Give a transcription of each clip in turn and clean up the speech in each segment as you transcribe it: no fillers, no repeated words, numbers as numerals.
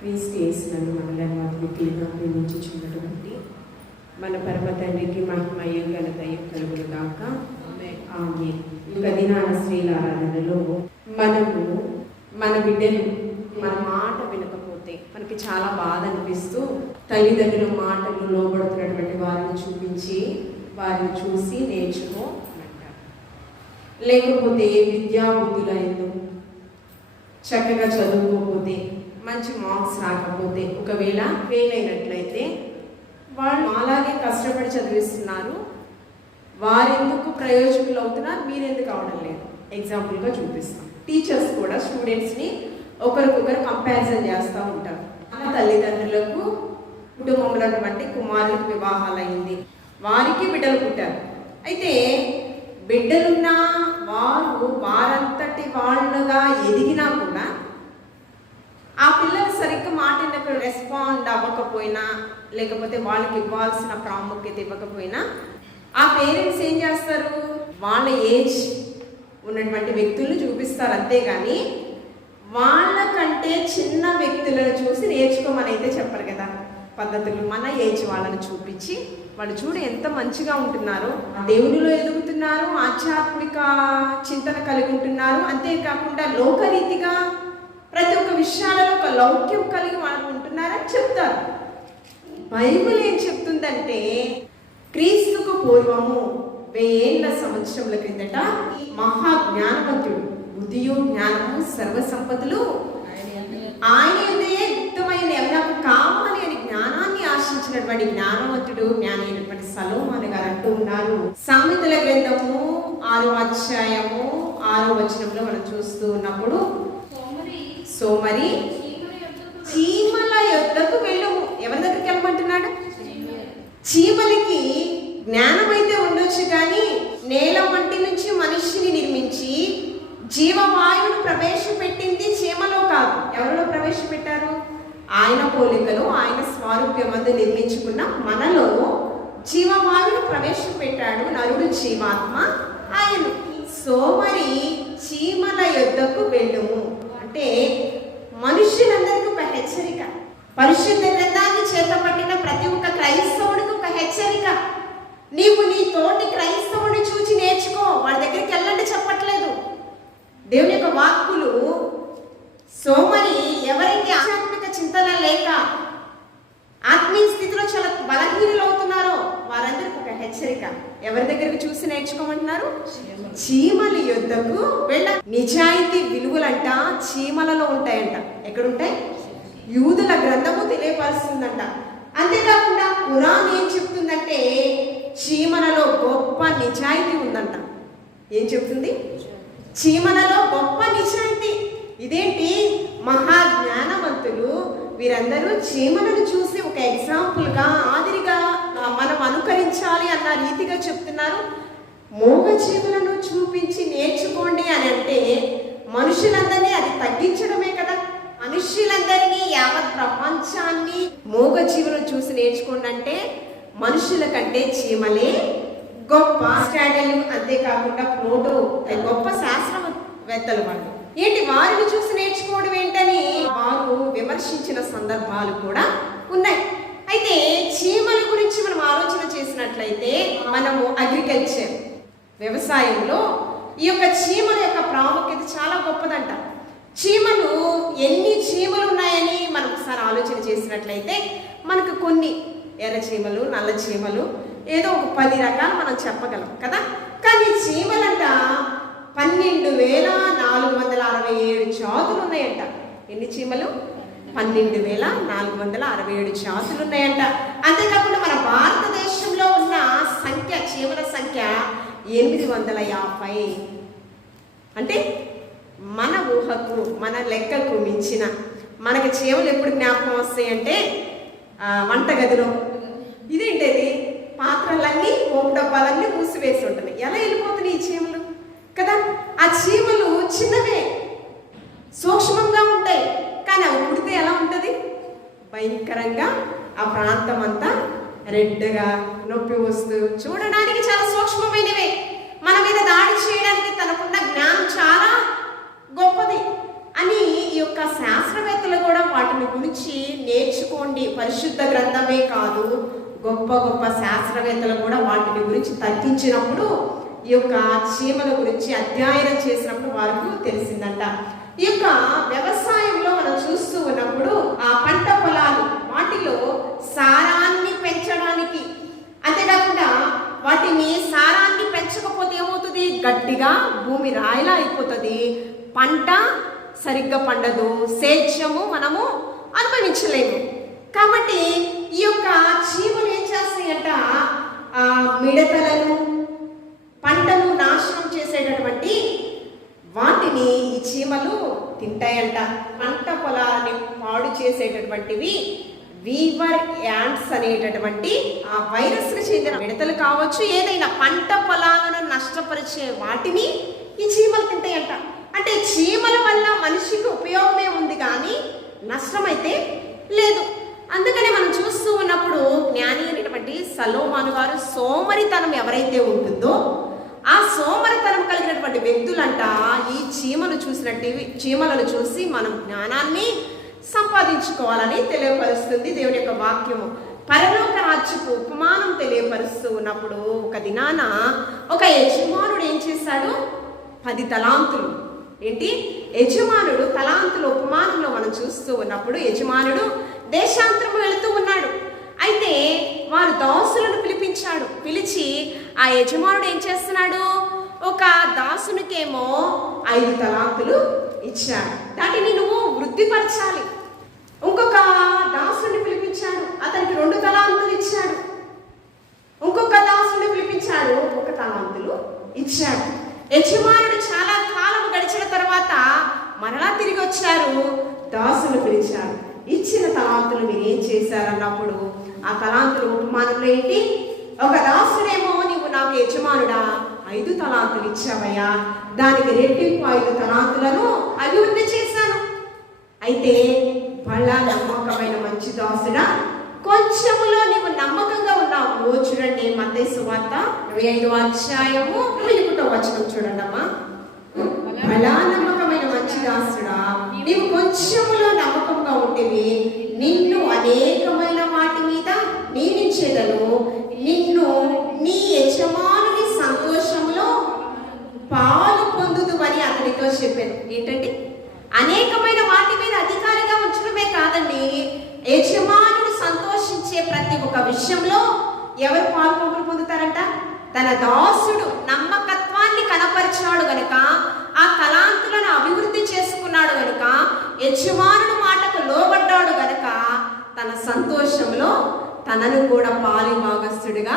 క్రీస్తు యేసునందు మనలను అద్వితీయంగా ప్రేమించుచున్నటువంటి మన పరమ తండ్రికి మహిమయు ఘనతయు కలుగును గాక. ఆమేన్. ఇంకా దినాన స్త్రీల ఆరాధనలో మనము మన బిడ్డలు మన మాట వినకపోతే మనకి చాలా బాధ అనిపిస్తూ తల్లిదండ్రుల మాటలు లోబడుతున్నటువంటి వారిని చూపించి వారిని చూసి నేర్చుకో అంటారు. లేకపోతే విద్యా బుద్ధుల ఎందు చక్కగా చదువుకోకపోతే మంచి మార్క్స్ రాకపోతే ఒకవేళ ఫెయిల్ అయినట్లయితే వాళ్ళు అలాగే కష్టపడి చదివిస్తున్నారు, వారెందుకు ప్రయోజకులు అవుతున్నారు, మీరెందుకు అవడం లేదు. ఎగ్జాంపుల్గా చూపిస్తాం. టీచర్స్ కూడా స్టూడెంట్స్ని ఒకరికొకరు కంపారిజన్ చేస్తూ ఉంటారు. అలా తల్లిదండ్రులకు కుటుంబంలో ఉన్నటువంటి కుమారులకు వివాహాలు అయింది, వారికి బిడ్డలు పుట్టారు. అయితే బిడ్డలున్న వారంతటి వాళ్ళుగా ఎదిగినా కూడా ఆ పిల్లలు సరిగ్గా మాటినకు రెస్పాండ్ అవ్వకపోయినా, లేకపోతే వాళ్ళకి ఇవ్వాల్సిన ప్రాముఖ్యత ఇవ్వకపోయినా ఆ పేరెంట్స్ ఏం చేస్తారు, వాళ్ళ ఏజ్ ఉన్నటువంటి వ్యక్తులను చూపిస్తారు. అంతేగాని వాళ్ళకంటే చిన్న వ్యక్తులను చూసి నేర్చుకోమని అయితే చెప్పరు కదా. పద్ధతులు మన ఏజ్ వాళ్ళని చూపించి వాళ్ళు చూడు ఎంత మంచిగా ఉంటున్నారో, దేవునిలో ఎదుగుతున్నారు, ఆధ్యాత్మిక చింతన కలిగి ఉంటున్నారు. అంతేకాకుండా లోకరీతిగా ప్రతి ఒక్క విషయాలలో ఒక లౌక్యం కలిగి వాళ్ళు ఉంటున్నారని చెప్తారు. బైబిల్ ఏం చెప్తుందంటే క్రీస్తుకు పూర్వము 1000 సంవత్సరముల క్రిందట మహా జ్ఞానవంతుడు, బుద్ధియు జ్ఞానము సర్వసంపదలు ఆయనదే గుప్తమైన నాకు కావాలి అని జ్ఞానాన్ని ఆశించినటువంటి జ్ఞానవంతుడు, జ్ఞాని అయినటువంటి సలోమాను గారు అంటూ ఉన్నారు. సామెతల గ్రంథము 6వ అధ్యాయము 6వ వచనంలో మనం చూస్తూ ఉన్నప్పుడు, సోమరి చీమల యొద్దకు వెళ్ళము. ఎవరి దగ్గరికి వెళ్ళమంటున్నాడు? చీమలకి జ్ఞానం అయితే ఉండొచ్చు, కానీ నేల మట్టి నుంచి మనిషిని నిర్మించి జీవవాయువును ప్రవేశపెట్టింది చీమలో కాదు. ఎవరిలో ప్రవేశపెట్టారు? ఆయన పోలికలో ఆయన స్వరూప్యమందు నిర్మించుకున్న మనలో జీవవాయువును ప్రవేశపెట్టాడు నరుడు జీవాత్మ ఆయన. సోమరి చీమల యొద్దకు వెళ్ళుము అంటే మనుష్యులందరికీ ఒక హెచ్చరిక. పరిశుద్ధ గ్రంథాన్ని చేతపట్టిన ప్రతి ఒక్క క్రైస్తవుడికి ఒక హెచ్చరిక. నీవు నీ తోటి క్రైస్తవుని చూచి నేర్చుకో, వాడి దగ్గరికి వెళ్ళండి చెప్పట్లేదు. దేవుని యొక్క వాక్కులు సోమరి ఎవరికి ఆధ్యాత్మిక చింతన లేక ఆత్మీయ స్థితిలో చాలా బలహీనులు అవుతున్నారో వారందరికీ ఒక హెచ్చరిక. ఎవరి దగ్గరికి చూసి నేర్చుకోమంటున్నారు? చీమల యొద్దకు వెళ్ళ. నిజాయితీ విలువలంట చీమలలో ఉంటాయంట. ఎక్కడుంటాయి? యూదుల గ్రంథము తెలియపరుస్తుందంట. అంతేకాకుండా ఖురాన్ ఏం చెప్తుందంటే చీమలలో గొప్ప నిజాయితీ ఉందంట. ఏం చెప్తుంది? చీమలలో గొప్ప నిజాయితీ. ఇదేంటి? మహాజ్ఞానవంతులు వీరందరూ చీమలను చూసి ఒక ఎగ్జాంపుల్గా ఆదిరిగా మనం అనుకరించాలి అన్న రీతిగా చెప్తున్నారు. మూగ జీవులను చూపించి నేర్చుకోండి అని అంటే మనుషులందరినీ అది తగ్గించడమే కదా. మనుషులందరినీ యావత్ ప్రపంచాన్ని మూగ జీవులను చూసి నేర్చుకోండి అంటే మనుషుల కంటే చీమలే గొప్ప స్టాండర్లు. అంతేకాకుండా ప్లోటో గొప్ప శాస్త్రవేత్తలు వాళ్ళు. ఏంటి వారిని చూసి నేర్చుకోవడం ఏంటని వారు విమర్శించిన సందర్భాలు కూడా ఉన్నాయి. అయితే చీమల గురించి మనం ఆలోచన చేసినట్లయితే మనము అగ్రికల్చర్ వ్యవసాయంలో ఈ యొక్క చీమల యొక్క ప్రాముఖ్యత చాలా గొప్పదంట. చీమలు ఎన్ని చీమలు ఉన్నాయని మనం ఒకసారి ఆలోచన చేసినట్లయితే మనకు కొన్ని ఎర్ర చీమలు, నల్ల చీమలు, ఏదో ఒక 10 రకాలు మనం చెప్పగలం కదా. కానీ చీమలంట 12,467 జాతులు ఉన్నాయంట. ఎన్ని చీమలు? 12,467 జాతులు ఉన్నాయంట. అంతేకాకుండా మన భారతదేశంలో ఉన్న సంఖ్య, చీమల సంఖ్య 850. అంటే మన ఊహకు మన లెక్కకు మించిన మనకి చీమలు ఎప్పుడు జ్ఞాపకం వస్తాయి అంటే వంటగదిలో ఇదేంటది పాత్రలన్నీ పోపు డబ్బాలన్నీ మూసివేసి ఉంటున్నాయి. ఎలా వెళ్ళిపోతున్నాయి ఈ చీమలు కదా. ఆ చీమలు చిన్నవే, సూక్ష్మంగా ఉంటాయి, కానీ అవి కుడితే ఎలా ఉంటుంది? భయంకరంగా ఆ ప్రాంతం అంతా రెడ్గా నొప్పి వస్తూ చూడడానికి చాలా సూక్ష్మమైనవే. మన మీద దాడి చేయడానికి తనకున్న జ్ఞానం చాలా గొప్పది అని ఈ యొక్క శాస్త్రవేత్తలు కూడా వాటిని గురించి నేర్చుకోండి. పరిశుద్ధ గ్రంథమే కాదు, గొప్ప గొప్ప శాస్త్రవేత్తలు కూడా వాటిని గురించి తర్కించినప్పుడు ఈ యొక్క చీమల గురించి అధ్యయనం చేసినప్పుడు వారికి తెలిసిందంట. ఈ యొక్క వ్యవసాయంలో మనం చూస్తూ ఉన్నప్పుడు ఆ పంట పొలాలు వాటిలో సారాన్ని పెంచడానికి, అంతేకాకుండా వాటిని సారాన్ని పెంచకపోతే ఏమవుతుంది, గట్టిగా భూమి రాయిలా అయిపోతుంది, పంట సరిగ్గా పండదు, సేద్యము మనము అనుభవించలేము. కాబట్టి ఈ యొక్క చీమలు ఏం చేస్తాయంట, మిడతలను పంటను నాశనం చేసేటటువంటి వాటిని ఈ చీమలు తింటాయంట. పంట పొలాలని పాడు చేసేటటువంటివి వీవర్ యాంట్స్ అనేటటువంటి ఆ వైరస్కి చెందిన మిడతలు కావచ్చు, ఏదైనా పంట పొలాలను నష్టపరిచే వాటిని ఈ చీమలు తింటాయంట. అంటే చీమల వల్ల మనిషికి ఉపయోగమే ఉంది కానీ నష్టమైతే లేదు. అందుకని మనం చూస్తూ ఉన్నప్పుడు జ్ఞాని అనేటువంటి సలోమాను గారు సోమరితనం ఎవరైతే ఉంటుందో ఆ సోమరితనం కలిగినటువంటి వ్యక్తులంట ఈ చీమలను చూసి మనం జ్ఞానాన్ని సంపాదించుకోవాలని తెలియపరుస్తుంది దేవుని యొక్క వాక్యము. పరలోక రాజ్యపు ఉపమానం తెలియపరుస్తూ ఉన్నప్పుడు ఒక దినాన ఒక యజమానుడు ఏం చేశాడు, 10 తలాంతులు. ఏంటి, యజమానుడు తలాంతుల ఉపమానంలో మనం చూస్తూ ఉన్నప్పుడు యజమానుడు దేశాంతరం వెళుతూ ఉన్నాడు. అయితే వారు దాసులను పిలిచి ఆ యజమానుడు ఏం చేస్తున్నాడు, ఒక దాసునికేమో 5 తలాంతులు ఇచ్చాడు, వాటిని నువ్వు వృద్ధిపరచాలి. ఇంకొక దాసుని పిలిపించాడు, అతనికి 2 తలాంతులు ఇచ్చాడు. ఇంకొక దాసుని పిలిపించాడు, 1 తలాంతులు ఇచ్చాడు. యజమానుడు చాలా కాలం గడిచిన తర్వాత మరలా తిరిగి వచ్చారు, దాసులు పిలిచారు. ఇచ్చిన తలాంతులు మీరు ఏం చేశారన్నప్పుడు ఆ తలాంతుల ఉపమానంలో ఏంటి, ఒక దాసుడేమో నీవు నాకు యజమానుడా 5 తలాంతులు ఇచ్చావయ్యా, దానికి రెట్టింపు 5 తలాంతులను అభివృద్ధి చేశాను. అయితే బలా నమ్మకమైన మంచి దాసుడా, కొంచెములో నీవు నమ్మకంగా ఉన్నావు. చూడండి మత్తయి సువార్త 25వ అధ్యాయము 21వ వచనం చూడండి అమ్మా. బలా నమ్మకమైన మంచి దాసుడా, నీవు కొంచెములో నమ్మకంగా ఉంటేవి, నిన్ను అనేకమైన వాటి మీద నియమించేదను, నిన్ను నీ యజమానుని సంతోషంలో పాలు పొందుదువని అతనితో చెప్పాను. ఏంటంటే అనేకమైన వాటి మీద అధికారిగా ఉంచడమే కాదండి, యజమానుడు సంతోషించే ప్రతి ఒక్క విషయంలో ఎవరు పాలు పొందుతారంట, తన దాసుడు నమ్మకత్వాన్ని కనపరిచాడు గనుక, ఆ తలాంతులను అభివృద్ధి చేసుకున్నాడు గనుక, యజమానుడు మాటకు లోబడ్డాడు గనుక తన సంతోషంలో తనను కూడా పాలి భాగస్థుడిగా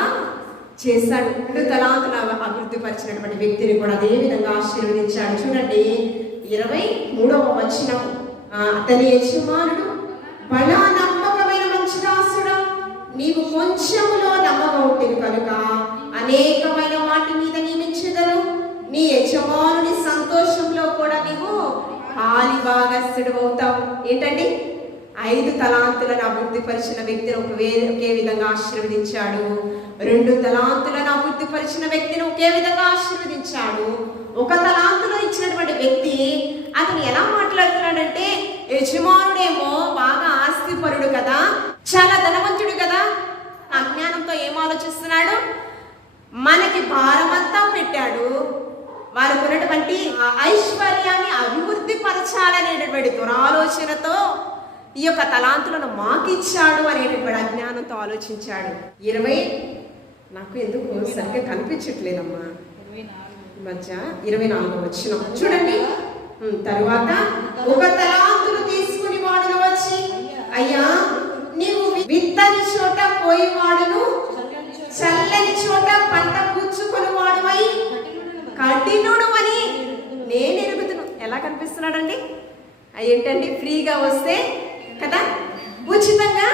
చేశాడు. 2 తలాంతుల అభివృద్ధి పరిచినటువంటి వ్యక్తిని కూడా అదే విధంగా ఆశీర్వదించాడు. చూడండి 23వ వచనం. అతని యజమానుడు, బలా నమ్మకమైన మంచి దాసుడా, నీవు కొంచెములో నమ్మకం ఉంటుంది కనుక అనేకమైన వాటి మీద నియమించెదను, నీ యజమానుని సంతోషంలో కూడా నీవు పాలి భాగస్థుడు అవుతావు. ఏంటండి, 5 తలాంతులను అభివృద్ధి పరిచిన వ్యక్తిని ఒకే విధంగా ఆశీర్వదించాడు. 2 తలాంతులను అభివృద్ధి పరిచిన వ్యక్తిని ఒకే విధంగా ఆశీర్వదించాడు. 1 తలాంతులు ఇచ్చినటువంటి వ్యక్తి అతను ఎలా మాట్లాడుతున్నాడంటే, యజమానుడేమో బాగా ఆస్తిపరుడు కదా, చాలా ధనవంతుడు కదా, అజ్ఞానంతో ఏం ఆలోచిస్తున్నాడు, మనకి భారమంతా పెట్టాడు, వారికి ఉన్నటువంటి ఐశ్వర్యాన్ని అభివృద్ధి పరచాలనేటటువంటి దురాలోచనతో ఈ యొక్క తలాంతులను మాకిచ్చాడు అనేటటువంటి అజ్ఞానంతో ఆలోచించాడు. 20 నాకు ఎందుకు సరిగ్గా కనిపించట్లేదమ్మా, మధ్య 24వ వచనం చూడండి. తరువాత 1 తలాంతులు తీసుకుని వాడును వచ్చి, అయ్యా నీవు విత్తని చోట పోయి వాడును, చల్లని చోట పంట కూర్చుకొని వాడువై కఠినుడు అని నేను ఎరుగుతును. ఎలా కనిపిస్తున్నాడండి, ఏంటండి, ఫ్రీగా వస్తే కదా, ఉచితంగా.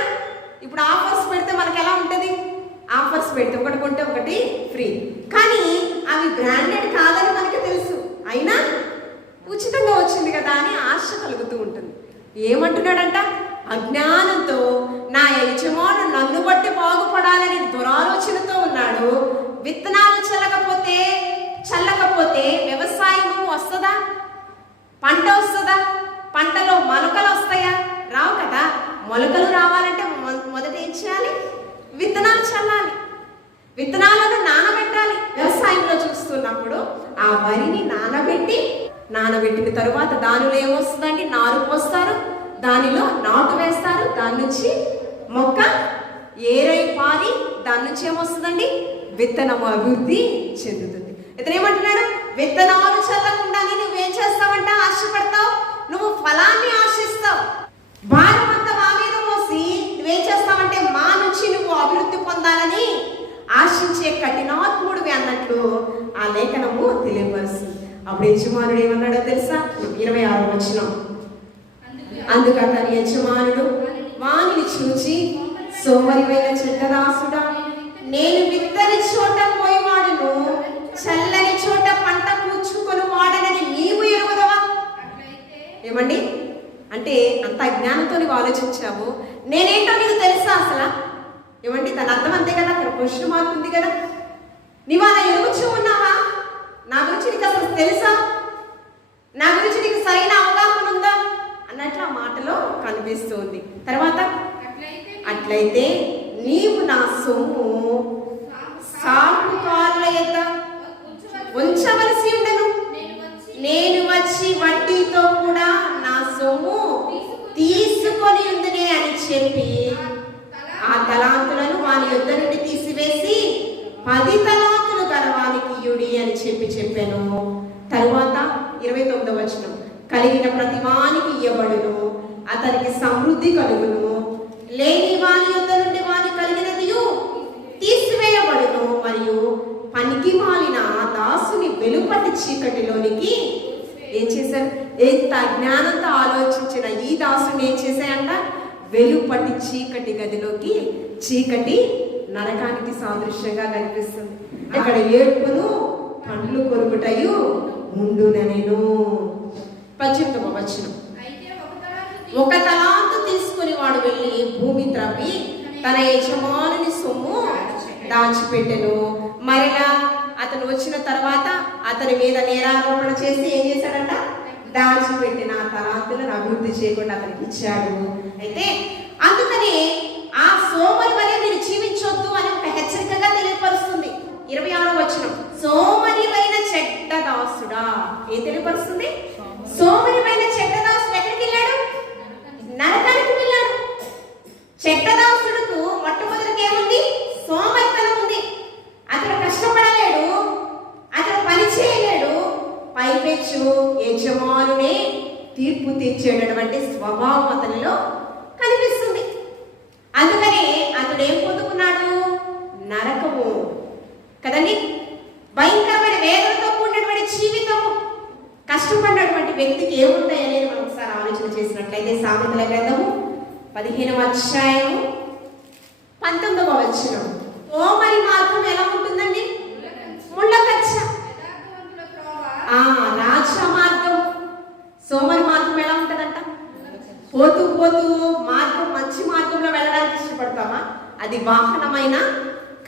ఇప్పుడు ఆఫర్స్ పెడితే మనకి ఎలా ఉంటుంది, ఆఫర్స్ పెడితే ఒకటి కొంటే ఒకటి ఫ్రీ, కానీ అవి బ్రాండెడ్ కాదని మనకి తెలుసు, అయినా ఉచితంగా వచ్చింది కదా అని ఆశ కలుగుతూ ఉంటుంది. ఏమంటున్నాడంట, అజ్ఞానంతో నా యజమానుడు నన్ను బట్టి బాగుపడాలని దురాలోచనతో ఉన్నాడు. విత్తనాలు చల్లకపోతే వ్యవసాయము వస్తుందా, పంట వస్తుందా, పంటలో మొలకలు వస్తాయా, నానబెట్టిన తరువాత దానిలో ఏమొస్తుందండి? నారు పోస్తారు, దానిలో నాటు వేస్తారు, దాని నుంచి మొక్క ఏరై పారి దాని నుంచి ఏమొస్తుందండి? విత్తనము అభివృద్ధి చెందుతుంది. ఇతను ఏమంటున్నాడు? విత్తనాలు చల్లకుండానే నువ్వేం చేస్తావంట? ఆశపడతావు, నువ్వు ఫలాన్ని ఆశిస్తావు. భారం అంతా మా మీద మోసి నువ్వేం చేస్తావంటే మా నుంచి నువ్వు అభివృద్ధి పొందాలని ఆశించే కఠినాత్ముడివి అన్నట్లు ఆ లేఖనము తెలియపరుస్తుంది. అప్పుడు యజమానుడు ఏమన్నాడో తెలుసా? 26వ వచనం. అందుకు అతని యజమానుడు వానిని చూచి, సోమరివైన చెడ్డదాసుడా, నేను విత్తని చోట పోయేవాడును, చల్లని చోట పంట కూర్చుకొని వాడనని నీవు ఎరుగుదవా? ఏమండి అంటే అంత అజ్ఞానంతో నీవు ఆలోచించావు. నేనేంటో నీకు తెలుసా అసలు? ఏమండి దాని అర్థం అంతే కదా, అక్కడ క్వశ్చన్ మార్క్ ఉంది కదా. నీవు అలా ఎరుగుచూ ఉన్నావా? నా గురించి నీకు అసలు తెలుసా? నా గురించి నీకు సరైన అవగాహన ఉందా అన్నట్లు ఆ మాటలో కనిపిస్తుంది. తర్వాత అట్లయితే నీవు నా సొమ్ము సాకుకారుల యొద్ద ఉంచవలసి ఉండను, నేను వచ్చి వడ్డీతో కూడా నా సొమ్ము తీసుకొని ఉందినే అని చెప్పి ఆ తలాంతులను వాని యొద్ద నుండి తీసివేసి 10 తలాంతులు గలవానికి ఇయ్యుడి అని చెప్పాను. తరువాత 29వ వచనం. కలిగిన ప్రతి వానికి ఇయ్యబడును, అతనికి సమృద్ధి కలుగును, లేని వాని యొద్ద నుండి వాని కలిగినదియు తీసివేయబడును, మరియు పనికి మాలిన దాసుని వెలుపటి చీకటిలోనికి ఏం చేశారు? ఎంత జ్ఞానంతో ఆలోచించిన ఈ దాసుని ఏం చేశాయంట? వెలుపటి చీకటి గదిలోకి, చీకటి నరకానికి సాదృశ్యంగా కనిపిస్తుంది. అక్కడ ఏడుపును పండ్లు కొరుకుటయు ఉండునెను. 18వ వచనం. ఒక తలాంతు తీసుకుని వాడు వెళ్ళి భూమి త్రవ్వి తన యజమానుని సొమ్ము దాచిపెట్టెను. మరలా అతను వచ్చిన తర్వాత అతని మీద నేరారోపణ చేసి ఏం చేశాడంట? దాచిపెట్టిన తలాంతులను అభివృద్ధి చేయకుండా అతనికి ఇచ్చాడు. అయితే అందుకని ఆ సోమరి వలె మీరు జీవించొద్దు అని ఒక హెచ్చరికగా తెలియపరుస్తుంది. 26వ వచనం. సోమరివైన చెడ్డదాసుడా. ఏం తెలియపరుస్తుంది? సోమరివైన చెడ్డదాసుడు ఎక్కడికి వెళ్ళాడు? నరకానికి వెళ్ళాడు. చెడ్డదాసుడుకు మొట్టమొదటికి ఏముంది? సోమరితనం ఉంది. అతడు కష్టపడలేడు, అతడు పని చేయలేడు, పైపెచ్చు యజమానునే తీర్పు తీర్చేటటువంటి స్వభావం అతనిలో కనిపిస్తుంది. అందుకని అతడు ఏం పొందుకున్నాడు? నరకము కదండి. భయంకరమైన వేదనతో కూడినటువంటి జీవితము. కష్టపడినటువంటి వ్యక్తికి ఏముంటాయి అనేది మనం ఒకసారి ఆలోచన చేసినట్లయితే సామెతల గ్రంథము 15వ అధ్యాయం 19వ వచనం. సోమరి మార్గం ఎలా ఉంటుందండి? ముళ్ళకచ్చ. రాజ మార్గం. సోమరి మార్గం ఎలా ఉంటుందంట? పోతూ పోతూ మార్గం మంచి మార్గంలో వెళ్ళడానికి ఇష్టపడతామా? అది వాహనమైన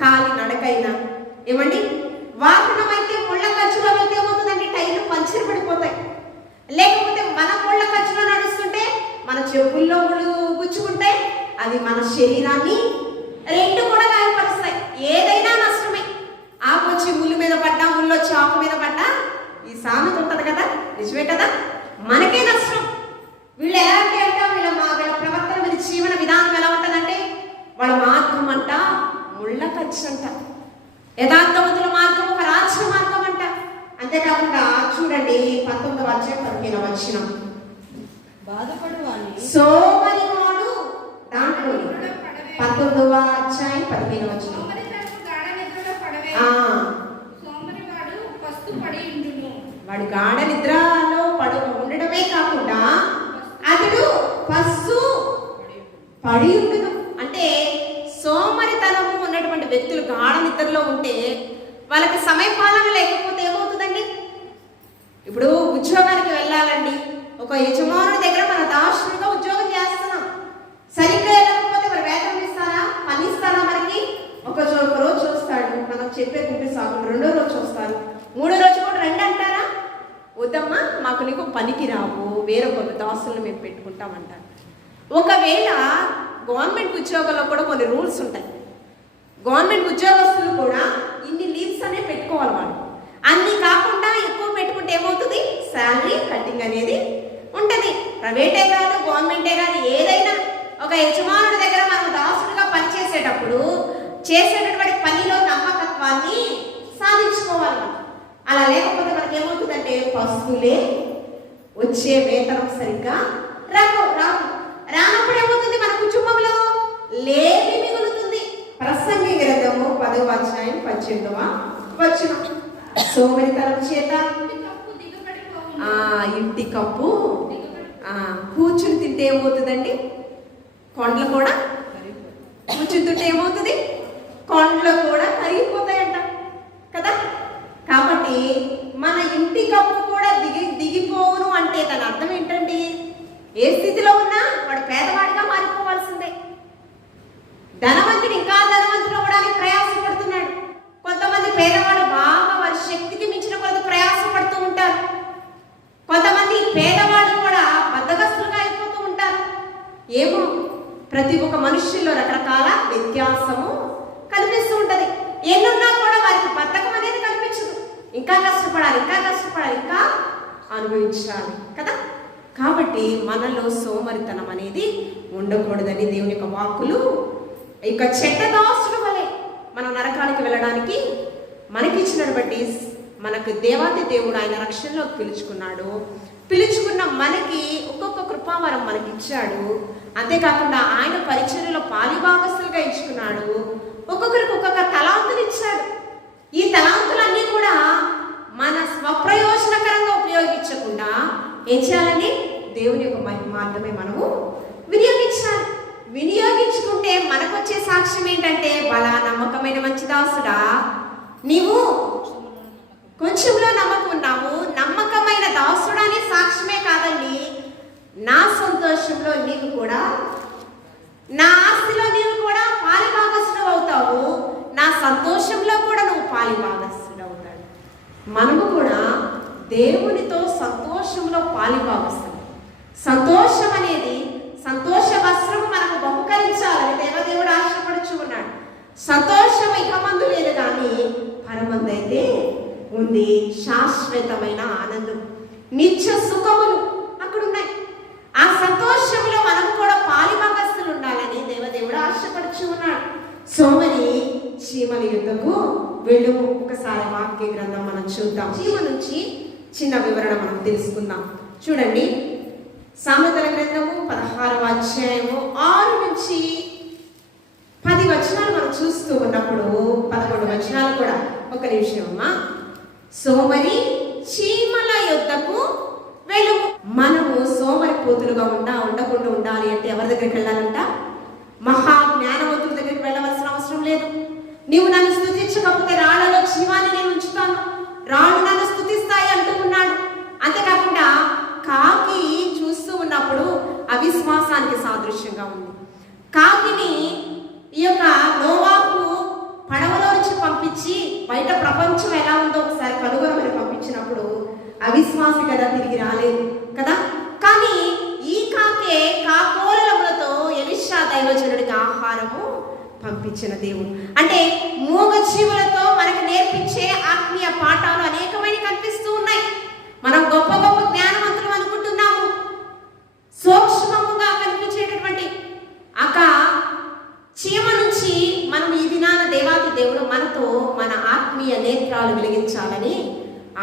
కాలి నడకైనా. ఏమండి వాహనం అయితే ముళ్ళ ఖర్చులో వెళ్తే ఏమవుతుందండి? టైర్లు పంచర్ పడిపోతాయి. లేకపోతే మన ముళ్ళ ఖర్చులో నడుస్తుంటే మన చెప్పుల్లో ముళ్ళు గుచ్చుకుంటాయి, అది మన శరీరాన్ని రెండు కూడా గాయపరుస్తాయి. ఏదైనా నష్టమే. ఆకొచ్చి ముళ్ళు మీద పడ్డా, ముళ్ళు వచ్చి ఆకు మీద పడ్డా, ఈ సామెత ఉంటుంది కదా, నిజమే కదా, మనకే నష్టం. వీళ్ళు ఎలాంటి అంటే వీళ్ళ ప్రవర్తన, వీళ్ళ జీవన విధానం ఎలా ఉంటుందంటే వాళ్ళ మార్గం అంట ముళ్ళ ఖర్చు అంట. యథార్థవంతుల మార్గం ఒక రాజ్య మార్గం అంట. అంతేకాకుండా చూడండి 19వ అధ్యాయం 15వ వచనం. సోమరివాడు దాంట్లో 19వ అధ్యాయం 15వ వచనం. వాడు గాఢ నిద్రలో ఉండడమే కాకుండా అతడు పస్సు పడి ఉండును. అంటే సోమరితనము ఉన్నటువంటి వ్యక్తులు గాఢ నిద్రలో ఉంటే వాళ్ళకి సమయపాలన లేకపోతే ఏమవుతుందండి? ఇప్పుడు ఉద్యోగానికి వెళ్ళాలండి, ఒక యజమానుడి దగ్గర మన దాసులుగా ఉద్యోగం చేస్తున్నాం. సరిగ్గా వెళ్ళకపోతే మరి వేతనం ఇస్తారా? పని ఇస్తారా? మనకి ఒక రోజు చూస్తాడు, మనం చెప్పే సాగు, రెండో రోజు చూస్తారు, మూడో రోజు కూడా రండి అంటారా? వద్దమ్మా, మాకు నీకు పనికి రావు, వేరొక దాసులను మేము పెట్టుకుంటామంటారు. ఒకవేళ గవర్నమెంట్ ఉద్యోగంలో కూడా కొన్ని రూల్స్ ఉంటాయి. గవర్నమెంట్ ఉద్యోగస్తులు కూడా ఇన్ని లీవ్స్ అనేవి పెట్టుకోవాలి. వాళ్ళు అన్ని కాకుండా ఎక్కువ పెట్టుకుంటే ఏమవుతుంది, శాలరీ కటింగ్ అనేది ఉంటుంది. ప్రైవేటే కాదు, గవర్నమెంటే కాదు, ఏదైనా ఒక యజమానుడి దగ్గర మనం దాసుడుగా పనిచేసేటప్పుడు చేసేటటువంటి పనిలో నమ్మకత్వాన్ని సాధించుకోవాలి. అలా లేకపోతే మనకి ఏమవుతుందంటే పశువులే వచ్చే వేతనం సరిగ్గా రానప్పుడు ఏమవుతుంది, మన కుటుంబంలో లేమి మిగులుతుంది. ప్రసంగి గ్రంథము 10వ అధ్యాయం 18వ వచనం. సోమరితనం చేత ఇంటి కప్పు కూర్చుని తింటే ఏమవుతుందండి, కొండలు కూడా కూర్చుని తింటే ఏమవుతుంది, కొండలు కూడా కరిగిపోతాయంట కదా. కాబట్టి మన ఇంటి కప్పు కూడా దిగిపోవును అంటే దాని అర్థం ఏంటండి, ఏ స్థితిలో ఉన్నా వాడు పేదవాడిగా మారిపోవాల్సిందే. ధనవంతుడు ఇంకా ధనవంతుడు అవ్వడానికి ప్రయాసపడుతున్నాడు. కొంతమంది పేదవాడు బాగా వారి శక్తికి మించిన కొద్ది ప్రయాసపడుతూ ఉంటారు. కొంతమంది పేదవాడు కూడా బద్ధకస్తులుగా అయిపోతూ ఉంటారు. ఏమో ప్రతి ఒక్క మనుష్యుల్లో రకరకాల వ్యత్యాసము కనిపిస్తూ ఉంటది. ఎన్నున్నా కూడా వారికి బద్ధకం అనేది కనిపించదు. ఇంకా కష్టపడాలి, ఇంకా కష్టపడాలి, ఇంకా అనుభవించాలి కదా. కాబట్టి మనలో సోమరితనం అనేది ఉండకూడదని దేవుని యొక్క వాక్కులు. ఇక చెడ్డ దాసుల వలె మనం నరకానికి వెళ్ళడానికి మనకిచ్చినటువంటి మనకు దేవాది దేవుడు ఆయన రక్షణలోకి పిలుచుకున్న మనకి ఒక్కొక్క కృపావరం మనకి ఇచ్చాడు. అంతేకాకుండా ఆయన పరిచర్యలో పాలిభాగస్తులుగా ఇచ్చుకున్నాడు. ఒక్కొక్కరికి ఒక్కొక్క తలాంతులు ఇచ్చాడు. ఈ తలాంతులన్నీ కూడా మన స్వప్రయోజనకరంగా ఉపయోగించకుండా ఏం చేయాలండి, దేవుని యొక్క మహిమార్థమే మనము వినియోగించాలి. వినియోగించుకుంటే మనకు వచ్చే సాక్ష్యం ఏంటంటే, బలా నమ్మకమైన మంచి దాసుడా, నీవు కొంచెంలో నమ్మకం ఉన్నావు. నమ్మకమైన దాసుడా అనే సాక్ష్యమే కాదండి, నా సంతోషంలో నీవు కూడా, నా ఆస్తిలో నీవు కూడా పాలిభాగస్తుడు అవుతావు, నా సంతోషంలో కూడా నువ్వు పాలిభాగస్తుడు అవుతాడు. మనము కూడా దేవునితో సంతోషంలో పాలిభాగస్తుడు. సంతోషం అనేది, సంతోష వస్త్రము మనకు బహుకరించాలని దేవదేవుడు ఆశపడుచు ఉన్నాడు. సంతోషం ఇక మందు లేదు కానీ పరమందు అయితే ఉంది. శాశ్వతమైన ఆనందం, నిత్య సుఖములు అక్కడ ఉన్నాయి. ఆ సంతోషంలో మనం కూడా పాలిభాగస్తులు ఉండాలని దేవదేవుడు ఆశపడుచు ఉన్నాడు. సోమరి చీమల యుద్ధకు వెళ్ళు. ఒకసారి వాక్య గ్రంథం మనం చూద్దాం. చీమ నుంచి చిన్న వివరణ మనం తెలుసుకుందాం. చూడండి, సామెతల గ్రంథము 16వ అధ్యాయము 6 నుంచి 10 వచనాలు మనం చూస్తూ ఉన్నప్పుడు 11 వచనాలు కూడా, ఒక నిమిషం అమ్మా. సోమరి చీమల యుద్ధకు వెళ్ళు. మనము సోమరి పోతులుగా ఉండకుండా ఉండాలి అంటే ఎవరి దగ్గరికి వెళ్ళాలంట, మహా జ్ఞానవంతుల దగ్గరికి వెళ్ళవలసిన అవసరం లేదు. నీవు నన్ను స్తుతించకపోతే రాళ్లలో జీవాన్ని నేను ఉంచుతాను, రాళ్ళు నన్ను స్తుతిస్తాయి అంటూ ఉన్నాడు. అంతేకాకుండా కాకి చూస్తూ ఉన్నప్పుడు అవిశ్వాసానికి సాదృశ్యంగా ఉంది. కాకిని ఈ యొక్క నోవాహు పడవలో నుంచి పంపించి బయట ప్రపంచం ఎలా ఉందో ఒకసారి కనుగొనమని పంపించినప్పుడు అవిశ్వాసి కదా, తిరిగి రాలేదు కదా. కానీ ఈ కాకే కాకోలములతో ఎలీషా దైవజనుడికి ఆహారము పంపించిన దేవుడు. అంటే మూగ జీవులతో మనకు నేర్పించే ఆత్మీయ పాఠాలు అనేకమైన కనిపిస్తూ ఉన్నాయి. మనం గొప్ప గొప్ప జ్ఞానవంతులు అనుకుంటున్నాము. సూక్ష్మముగా కనిపించేటటువంటి చీమ నుంచి మనం ఈ దినాన దేవాది దేవుడు మనతో మన ఆత్మీయ నేత్రాలు వెలిగించాలని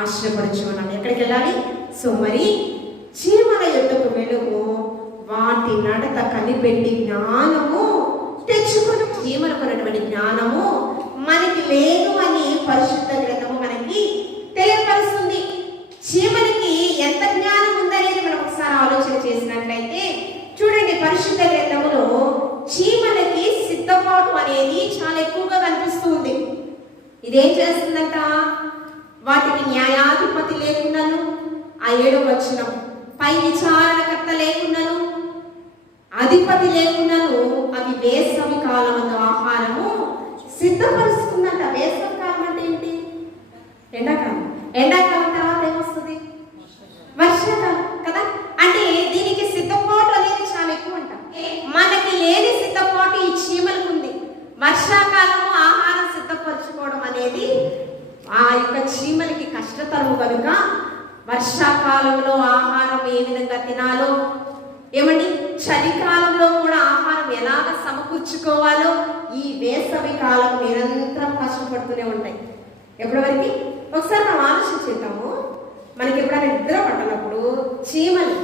ఆశపడుచున్నాను. ఎక్కడికి వెళ్ళాలి? సోమరి చీమల యుద్ధకు వెలుగు, వాటి నడత కనిపెట్టి జ్ఞానము తెచ్చుకుని. చీమలకు ఉన్నటువంటి జ్ఞానము మనకి లేదు అని పరిశుద్ధ గ్రంథము మనకి తెలియపరుస్తుంది. చీమలకి ఎంత జ్ఞానం ఉందనేది మనం ఒకసారి ఆలోచన చేసినట్లయితే చూడండి, పరిశుద్ధ గ్రంథములో చీమలకి సిద్ధపాటు అనేది చాలా ఎక్కువగా కనిపిస్తుంది. ఇదేం చేస్తుందంట, వాటికి న్యాయాధిపతి లేకుండాను, ఆ 7వ వచనం, పై విచారణకర్త లేకుండాను, అధిపతి లేకుండాను అవి వేసవి కాలమందు ఆహారము సిద్ధపరుస్తుందంట. వేసవి కాలం అంటే ఏంటి? ఎండాకాలం. ఎండాకాలం తర్వాత ఏమొస్తుంది? వర్షాకాలం కదా. అంటే దీనికి సిద్ధపాటు అనేది చాలా ఎక్కువ అంట. మనకి లేని సిద్ధపాటు ఈ చీమలకు ఉంది. వర్షాకాలము ఆహారం సిద్ధపరచుకోవడం అనేది ఆ యొక్క చీమలకి వర్షాకాలంలో ఆహారం ఏ విధంగా తినాలో, ఏమండి చలికాలంలో కూడా ఆహారం ఎలాగ సమకూర్చుకోవాలో ఈ వేసవి కాలం నిరంతరం కష్టపడుతూనే ఉంటాయి. ఎప్పటి వరకు ఒకసారి మనం ఆలోచించేద్దాము. మనకి ఎప్పుడైనా నిద్ర పట్టినప్పుడు చీమలు,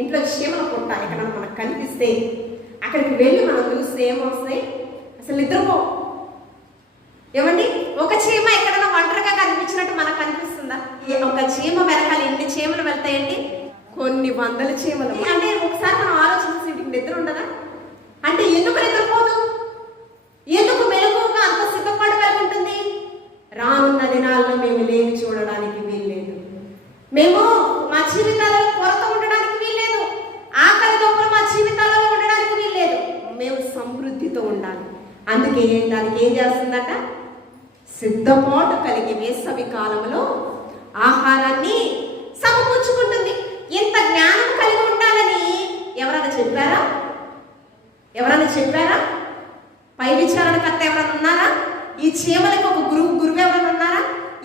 ఇంట్లో చీమల పుట్ట ఎక్కడన్నా మనకు కనిపిస్తే అక్కడికి వెళ్ళి మనం చూస్తే ఏమొస్తాయి? అసలు నిద్రపో. ఏమండి ఒక చీమ ఎక్కడన్నా ఒంటరిగా కనిపించినట్టు మనకు కనిపిస్తుందా? ఒక చీమ వెనకాల ఎన్ని చీమలు వెళ్తాయండి? కొన్ని వందల చీమలు. అంటే ఒకసారి మనం ఆలోచించి ఇంటికి నిద్ర ఉండదా? అంటే ఎందుకు నిద్రపోదు? ఎందుకు మెలకువగా అంత సిద్ధపాటు కలిగి ఉంటుంది? రానున్న దినాల్లో మేము లేని చూడడానికి వీల్లేదు. మేము మా జీవితాలలో కొరత ఉండడానికి వీల్లేదు. ఆకలి దొంగలు మా జీవితాలలో ఉండడానికి వీల్లేదు. మేము సమృద్ధితో ఉండాలి. అందుకే దానికి ఏం చేస్తుందట? సిద్ధపాటు కలిగి వేసవి కాలంలో ఆహారాన్ని సమకూర్చుకుంటుంది. ఇంత జ్ఞానం కలిగి ఉండాలని ఎవరైనా చెప్పారా? ఎవరైనా చెప్పారా? పై విచారణకర్త ఎవరైనా ఉన్నారా? ఈ చీమలకు ఒక గురువు ఎవరైనా ఉన్నారా?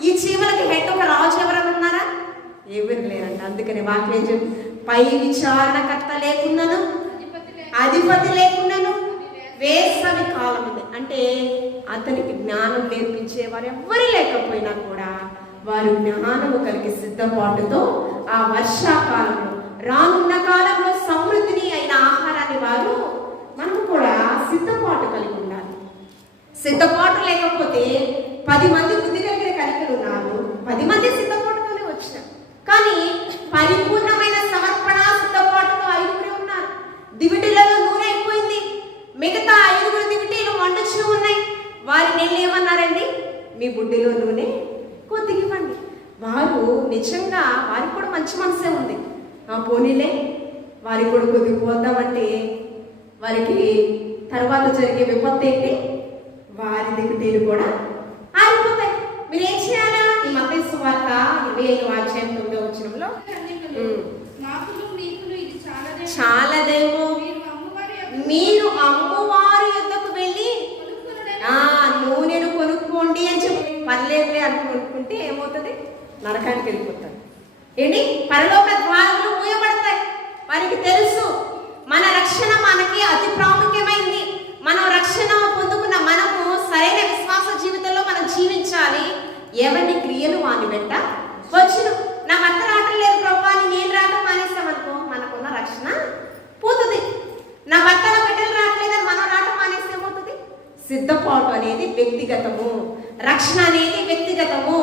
ఈ చీమలకి హెడ్ ఒక రాజు ఎవరైనా ఉన్నారా? ఎవరు లేరంట. అందుకని వాక్యం చెప్పి పై విచారణకర్త లేకున్నాను, అధిపతి లేకున్నాను వేసవి కాలం ఉంది. అంటే అతనికి జ్ఞానం నేర్పించేవారు ఎవ్వరు లేకపోయినా కూడా వారు జ్ఞానము కలిగి సిద్ధపాటుతో ఆ వర్షాకాలంలో రానున్న కాలంలో సమృద్ధిని అయిన ఆహారాన్ని వారు మనము కూడా సిద్ధపాటు కలిగి ఉండాలి. సిద్ధపాటు లేకపోతే 10 మంది బుద్ధి కలిగిన కనికలు ఉన్నారు, 10 మంది సిద్ధపాటుతోనే వచ్చారు. కానీ పరిపూర్ణమైన సమర్పణ సిద్ధపాటుతో 5 ఉన్నారు. దివిటీలలో నూనె అయిపోయింది, మిగతా 5 దివిటీలు వండుచూ ఉన్నాయి. వారిని వెళ్ళి ఏమన్నారండి? మీ బుడ్డిలో నూనె కొద్దిగివ్వండి. వారు నిజంగా వారికి కూడా మంచి మనసే ఉంది. ఆ పోనీలే వారికి కూడా కొద్దిగా పోద్దామంటే వారికి తర్వాత జరిగే విపత్తు ఏంటి? వారి దివిటీలు కూడా ఆరిపోతాయి. మీరేం చేయాలా? ఈ మత్తయి సువార్త 25:9 చాలదేమో, మీరు అమ్మవారి యొద్దకు వెళ్ళి నూనెను కొనుక్కోండి అని చెప్పి పర్లేదులే అనుకుంటే ఏమవుతుంది? నరకానికి వెళ్ళిపోతారు. ఏంటి? పరలోక ద్వారములు మూయబడతాయి. వారికి తెలుసు మన రక్షణ మనకి అతి ప్రాముఖ్యమైంది. మనం రక్షణ పొందుకున్న మనము సరైన విశ్వాస జీవితంలో మనం జీవించాలి. ఎవరిని క్రియలు వాని వెంట వచ్చును. నా భర్త రావటం లేదు ప్రభా అని నేను రావటం మానేస్తామనుకో మనకున్న రక్షణ పోతుంది. నా భర్త నా బిడ్డలు రావట్లేదని మనం రావటం మానేస్తే ఏమవుతుంది? సిద్ధపాటు అనేది వ్యక్తిగతము, రక్షణ అనేది వ్యక్తిగతము,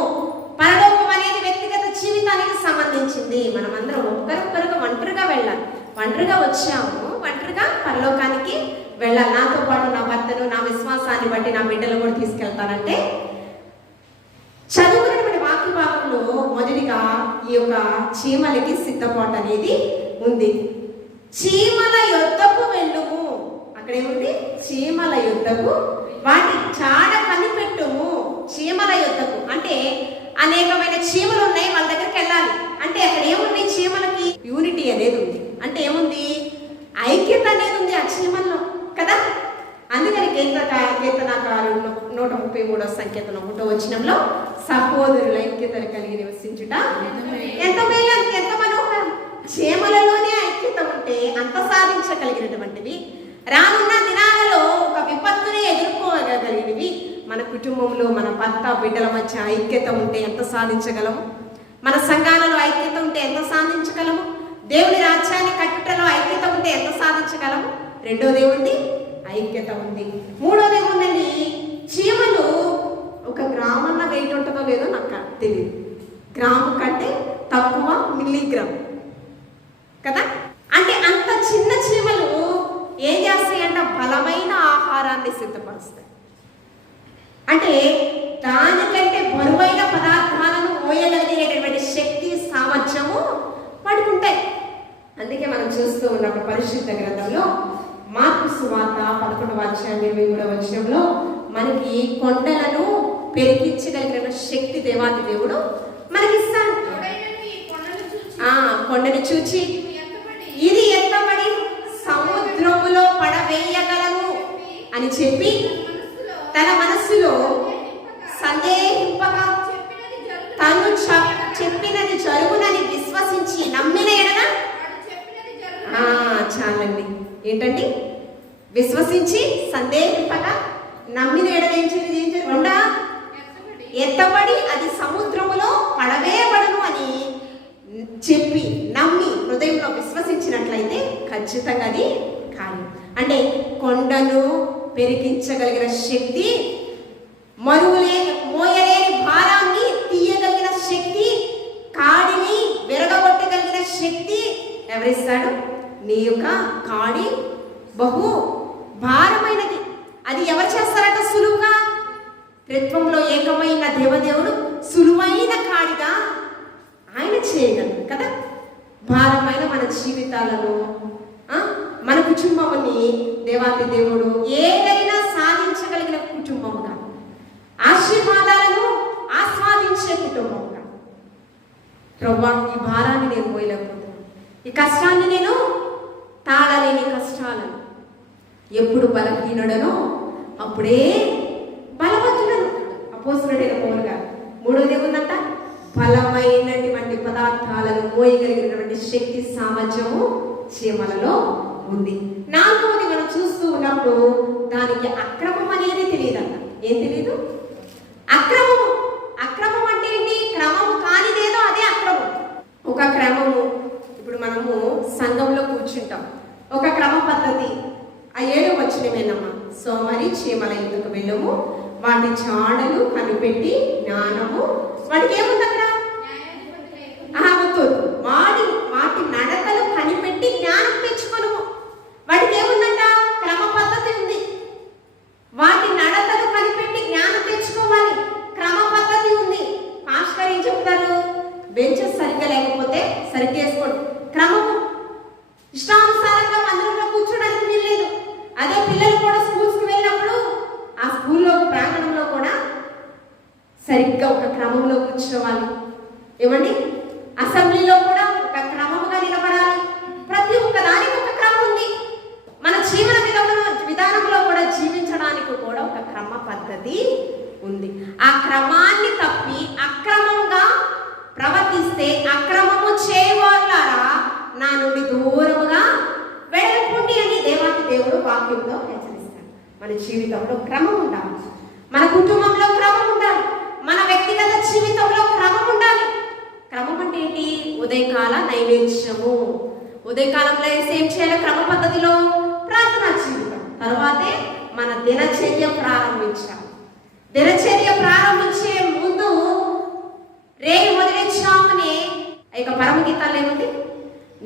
పరలోకం అనేది వ్యక్తిగత జీవితానికి సంబంధించింది. మనమందరం ఒక్కరొక్కరుగా ఒంటరిగా వెళ్ళాలి. ఒంటరిగా వచ్చాము, ఒంటరిగా పరలోకానికి వెళ్ళాలి. నాతో పాటు నా భర్తను, నా విశ్వాసాన్ని బట్టి నా బిడ్డలు కూడా తీసుకెళ్తానంటే చదువుకున్నటువంటి వాక్య భాగంలో మొదటిగా ఈ యొక్క చీమలకి సిద్ధపాటు అనేది ఉంది. చీమల యొద్దకు వెళ్ళుము. అక్కడేముంది? చీమల యొద్దకు, వాటి చాడ కనిపెట్టుము. చీమల యొద్దకు అంటే అనేకమైన చీమలు ఉన్నాయి, వాళ్ళ దగ్గరికి వెళ్ళాలి. అంటే అక్కడ ఏముంది? చీమలకి యూనిటీ అనేది ఉంది. అంటే ఏముంది? ఐక్యత అనేది ఉంది ఆ చీమల్లో కదా. అందుకని కీర్తనకారుడు 133వ సంకీర్తన 1వ వచనంలో సహోదరుల ఐక్యతను కలిగి నివసించుట ఎంత మేలు, ఎంత మనోహరం. చీమలలోనే ఐక్యత ఉంటే అంత సాధించగలిగినటువంటివి, రానున్న దినాలలో ఒక విపత్తుని ఎదుర్కోగలిగినవి, మన కుటుంబంలో మన భర్త బిడ్డల మధ్య ఐక్యత ఉంటే ఎంత సాధించగలము? మన సంఘాలలో ఐక్యత ఉంటే ఎంత సాధించగలము? దేవుని రాజ్యాన్ని కట్టుటలో ఐక్యత ఉంటే ఎంత సాధించగలము? రెండోది ఏముంది? ఐక్యత ఉంది. మూడోది ఏముందండి? చీమలు ఒక గ్రామన్న వెయిట్ ఉంటుందో లేదో నాకు తెలియదు. గ్రాము కంటే తక్కువ మిల్లీగ్రామ్ కదా. అంటే అంత చిన్న చీమలు ఏం చేస్తాయంట? బలమైన ఆహారాన్ని సిద్ధపరుస్తాయి. అంటే దానికంటే బరువైన పదార్థాలను మోయగలిగేటటువంటి శక్తి, సామర్థ్యము వాటికి ఉంటాయి. అందుకే మనం చూస్తూ ఉన్నప్పుడు పరిశుద్ధ గ్రంథంలో మార్కు సువార్త 11:23 మనకి కొండలను పెరిగించగలిగిన శక్తి దేవాది దేవుడు మనకిస్తాడు. కొండను చూచి ఇది ఎత్తబడి సముద్రములో పడవేయగలను అని చెప్పి తన మనస్సులో సందేహింపగా తను చెప్పినది జరుగునని నమ్మిన ఎడల చాలండి. ఏంటండి? విశ్వసించి సందేహింపక నమ్మిన ఎడల ఏం చేయాలి? రెండా ఎత్తబడి అది సముద్రములో పడవేయబడును అని చెప్పి నమ్మి హృదయంలో విశ్వసించినట్లయితే ఖచ్చితంగా అది కార్యం. అంటే కొండను పెరిగించగలిగిన శక్తి, మోయలేని భారాన్ని తీయగలిగిన శక్తి, కాడిని విరగొట్టగలిగిన శక్తి ఎవరిస్తాడు? నీ యొక్క కాడి బహు భారమైనది. అది ఎవరు చేస్తారట? సులువుగా త్రిత్వంలో ఏకమైన దేవదేవుడు సులువైన కాడిగా ఆయన చేయగలరు కదా. భారమైన మన జీవితాలను, మన కుటుంబాన్ని దేవాది దేవుడు ఏదైనా సాధించగలిగిన కుటుంబముగా, ఆశీర్వాదాలను ఆస్వాదించే కుటుంబముగా. ప్రభువా, ఈ భారాన్ని నేను మోయలేకపోతున్నాను, ఈ కష్టాన్ని నేను తాళలేని కష్టాలను. ఎప్పుడు బలహీనుడనో అప్పుడే బలవంతుడను. అపోస్తలుడైన పౌలు గారు. మూడోది ఏముందంట? బలమైనటువంటి పదార్థాలను మోయగలిగినటువంటి శక్తి సామర్థ్యము చీమలలో ఉంది. నాలుగవది మనం చూస్తూ ఉన్నప్పుడు దానికి అక్రమం అనేది తెలియదంట. ఏం తెలియదు? అక్రమము. అక్రమం అంటే ఏంటి? క్రమము కానిదేదో అదే అక్రమం. ఒక క్రమము. ఇప్పుడు మనము సంఘంలో కూర్చుంటాం, ఒక క్రమ పద్ధతి. ఆ 7వ వచనమేనమ్మా, సోమరి చీమల ఎందుకు వెళ్ళము, వాటి చాడలు కనిపెట్టి జ్ఞానము. వాటికి ఏముంది అక్కడ? వాటి నడకలు కనిపెట్టి జ్ఞానం తెచ్చుకోను. వాటికి ఏముందంట? క్రమ పద్ధతి ఉంది. వాటి నడకలు కనిపెట్టి జ్ఞానం తెచ్చుకోవాలి. క్రమ పద్ధతి ఉంది. మాస్టర్ ఏం చెప్తారు? బెంచెస్ సరిగ్గా లేకపోతే సరిగ్గా వేసుకోండి. క్రమము. ఇష్టానుసారంగా మందిరంలో కూర్చోడానికి వీల్లేదు. అదే పిల్లలు కూడా స్కూల్స్కి వెళ్ళినప్పుడు ఆ స్కూల్లో ప్రాంగణంలో కూడా సరిగ్గా ఒక క్రమంలో కూర్చోవాలి. ఏమండి? అసెంబ్లీలో కూడా ఒక క్రమముగా నిలబడాలి. ప్రతి ఒక్క దానికి ఒక క్రమం ఉంది. మన జీవన విధానంలో కూడా జీవించడానికి కూడా ఒక క్రమ పద్ధతి ఉంది. ఆ క్రమాన్ని తప్పి అక్రమంగా ప్రవర్తిస్తే, అక్రమము చేయవాళ్ళారా నా నుండి దూరముగా వెళ్ళకుండి అని దేవాది దేవుడు వాక్యంలో హెచ్చరిస్తాడు. మన జీవితంలో క్రమం ఉండాలి, మన కుటుంబంలో క్రమం ఉండాలి, మన వ్యక్తిగత జీవితంలో క్రమం ఉండాలి. క్రమం అంటే ఏంటి? ఉదయకాల నైవేద్యము. ఉదయకాలంలో ఏం చేయాలి? క్రమ పద్ధతిలో ప్రార్థనా జీవితం. తర్వాతే మన దినచర్య ప్రారంభించాలి. దినచర్య ప్రారంభించే ముందు మొదలెచ్చామనే ఇక పరమగీతాలు ఏముంది?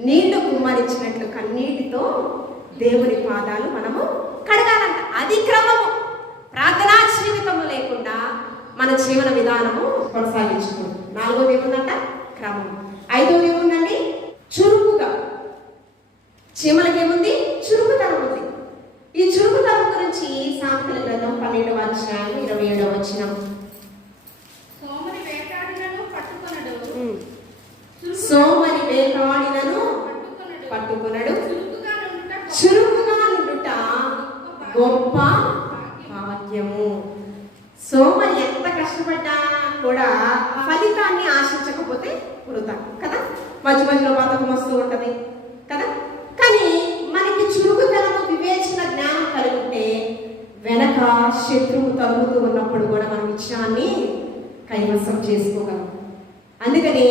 నీళ్లు కుమ్మరించినట్లు కన్నీటితో దేవుని పాదాలు మనము కడగాలంట. అది క్రమము. ప్రార్థనా జీవితము లేకుండా మన జీవన విధానము కొనసాగించుకోండి. 4వది ఏముందంట? క్రమం. 5వది ఏముందండి? చురుకుగా. చీమలకి ఏముంది? చురుకుతనం ఉంది. ఈ చురుకుతనం గురించి సామెతల గ్రంథం 12వ అధ్యాయం 27వ వచనం. సోమరి వేటాడినను పట్టుకొనడు, చురుకుగా నుండుట గొప్ప భాగ్యము. సోమరి ఎంత కష్టపడ్డా కూడా ఫలితాన్ని ఆశించకపోతే వృధా కదా. మధ్య మధ్యలో బతకం వస్తూ ఉంటది కదా. కానీ మనకి చురుకుతనము, వివేచన, జ్ఞానం కలిగి ఉంటే వెనక శత్రువు తరుగుతూ ఉన్నప్పుడు కూడా మనం విషయాన్ని కైవసం చేసుకోగలం. అందుకని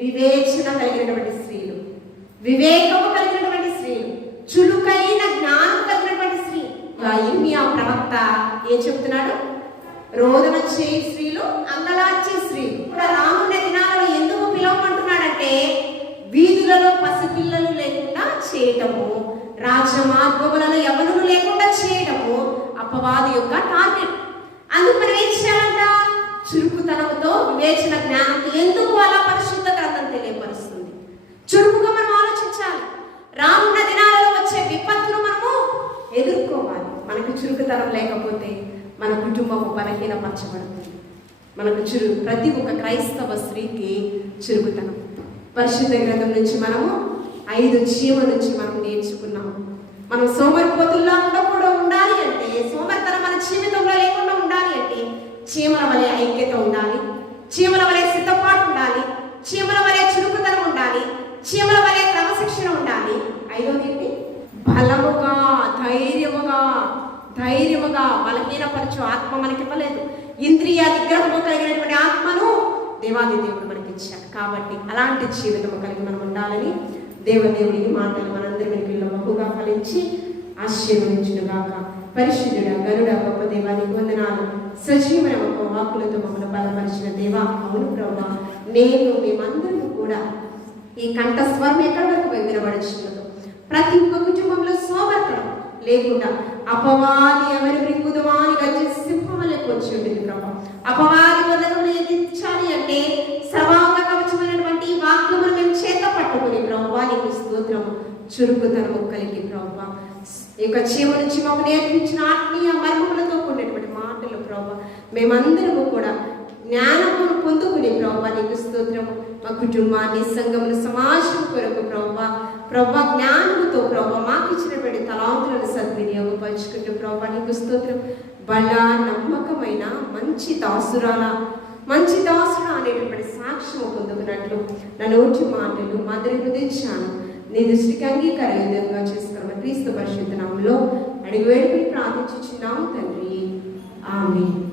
వివేచన కలిగినటువంటి స్త్రీలు, వివేకము కలిగినటువంటి స్త్రీలు, చురుకైన జ్ఞానం కలిగినటువంటి స్త్రీ. ఇర్మియా ప్రవక్త ఏం చెప్తున్నాడు? రోదన చేయి స్త్రీలు, అంగలార్చే స్త్రీలు. రానున్న దినాలలో ఎందుకు పిలవమంటున్నాడంటే వీధులలో పసిపిల్లలు లేకుండా చేయటము, రాజమార్గములలో యవనులు లేకుండా చేయటము అపవాది యొక్క టార్గెట్. అందుకు మనం ఏం చేయాలంట? చురుకుతనంతో వివేచన జ్ఞానం. ఎందుకు అలా పరిశుద్ధ గ్రంథం తెలియపరుస్తుంది? చురుకుగా మనం ఆలోచించాలి. రానున్న దినాలలో వచ్చే విపత్తును మనము ఎదుర్కోవాలి. మనకు చురుకుతనం లేకపోతే మన కుటుంబము బలహీనపరచబడుతుంది. మనకు ప్రతి ఒక్క క్రైస్తవ స్త్రీకి చురుకుతనం. పరిశుద్ధ గ్రంథం నుంచి మనము 5 చీమ నుంచి మనం నేర్చుకున్నాము. మనం సోమరిపోతుల్లా ఉండాలి అంటే, సోమరితనం మన జీవితంలో లేకుండా ఉండాలి అంటే చీమల వలె ఐక్యత ఉండాలి, చీమల వలె సిద్ధపాటు ఉండాలి, చీమల వలె చురుకుతనం ఉండాలి, చీమల ఉండాలి. ఐదోది ఏంటి? బలముగా, ధైర్యముగా బలహీనపరచు ఆత్మ మనకి ఇవ్వలేదు. ఇంద్రియ నిగ్రహము కలిగినటువంటి ఆత్మను దేవాది దేవుడు మనకి ఇచ్చాడు. కాబట్టి అలాంటి జీవితము కలిగి మనం ఉండాలని దేవుడి మాటలు మనందరి వెనుకల్లో బహుగా ఫలించి ఆశీర్వదించునుగాక. పరిశుద్ధుడ గరుడ గొప్ప దేవానికి వందనాలు. సజీవన వాక్కులతో మమ్మల్ని బలపరిచిన దేవా, అవును ప్రభువా, మేమందరం కూడా ఈ కంఠస్వరం ఎక్కడి వరకు వినబడుచున్నదో ప్రతి ఒక్క కుటుంబంలో సోబర్తనం లేకుండా అపవాది ఎవరి మృంగుదమాని గర్జించే సింహం వలె వచ్చి ఉంటుంది ప్రభా. అపవాది వదనములు ఎదిరించాలి అంటే సర్వాంగ కవచమైనటువంటి వాక్యమును మేము చేత పట్టుకుని ప్రభువా నీకు స్తోత్రము. చురుకుతనము కలిగి ప్రభువా ఈ యొక్క చీమ నుంచి మాకు నేర్పించిన ఆత్మీయ మర్మములతో కూడినటువంటి మాటలు ప్రభువా మేమందరము కూడా జ్ఞానమును పొందుకునే ప్రభువా నీకు స్తోత్రము. మా కుటుంబాన్ని, సంఘమును, సమాజం కొరకు ప్రభువా జ్ఞానముతో ప్రభువా మాకు ఇచ్చినటువంటి తలాంతులను సద్వినియోగపరుచుకుంటూ ప్రభువా నీకు స్తోత్రం. బలా నమ్మకమైన మంచి దాసుడా అనేటటువంటి సాక్ష్యము పొందుకున్నట్లు నా నోటి మాటలు మాదిరి హృదయించాను నీ దృష్టికి అంగీకారంగా చేసుకోవడం క్రీస్తు పరిశుద్ధ నామములో అడిగి వేడుకుని ప్రార్థించుచున్నాము తండ్రి. ఆమేన్.